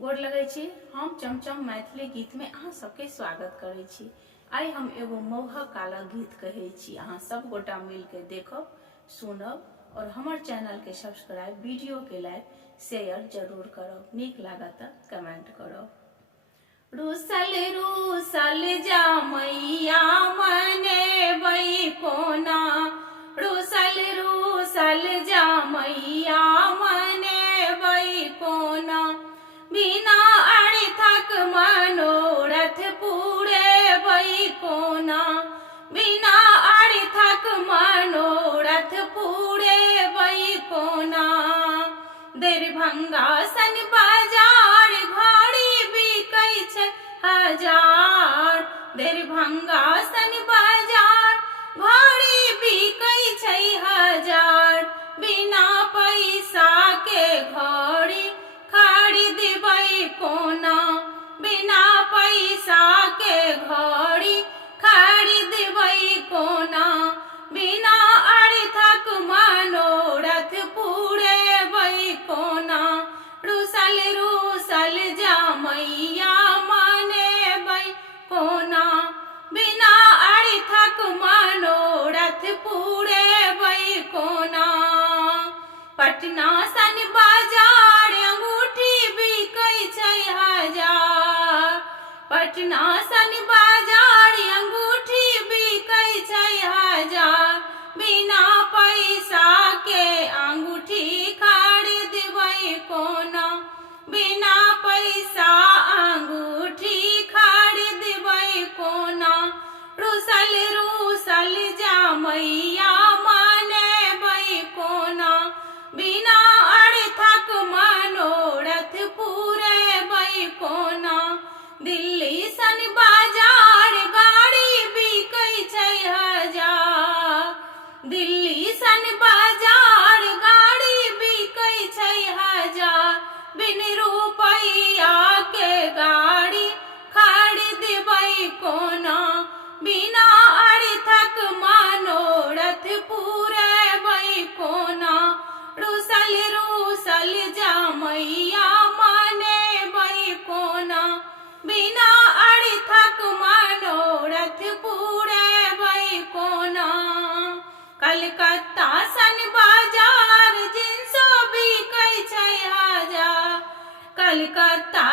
गोर लगै छी। हम चमचम मैथिली गीत में अहाँ सबके स्वागत करै छी। आई हम एगो मोहक काला गीत कहै छी, अहाँ सब गोटा मिल के देखब, सुनब और हमर चैनल के सब्सक्राइब, वीडियो के लाइक शेयर जरूर करब। नीक लागत कमेंट करब। रूसल रूसल जा मैया मनेबै कोना, रूसल रूसल जा मैया मनेबै कोना, बिना अर्थक मनोरथ पूरेबै कोना, बिना अर्थक मनोरथ पूरेबै कोना। दरभंगा सन बाजार घड़ी बिकै छै हजार, दरभंगा सन बाजार घड़ी बिकै छै हजार, बिना पैसा के घड़ी खरीदबै कोना, बिना पैसा के घड़ी खरीदबै कोना, बिना अर्थक मनोरथ पूरेबै कोना। रूसल रूसल जा मैया मनेबै कोना, बिना अर्थक मनोरथ पूरेबै कोना। पटना सन बाजार अंगूठी बिकै छै हजार, पटना सन बाजार अंगूठी बिकै छै हजार, बिना पैसा के अंगूठी खरीदबै कोना, बिना पैसा अंगूठी खरीदबै कोना। रूसल रूसल जा मैया मनेबै कोना, बिना अर्थक मनोरथ पूरेबै कोना। दिल्ली सन बाजार गाड़ी बिकै छै हजार, दिल्ली सन बाजार गाड़ी बिकै छै हजार, बिन रुपैया के गाड़ी खरीदबै कोना, बिना अर्थक मनोरथ पूरेबै कोना। रूसल रूसल जा मैया मनेबै कोना, बिना अर्थक मनोरथ पूरेबै कोना। कलकत्ता सन बाजार जिन्सो बिकै छै हजार, कलकत्ता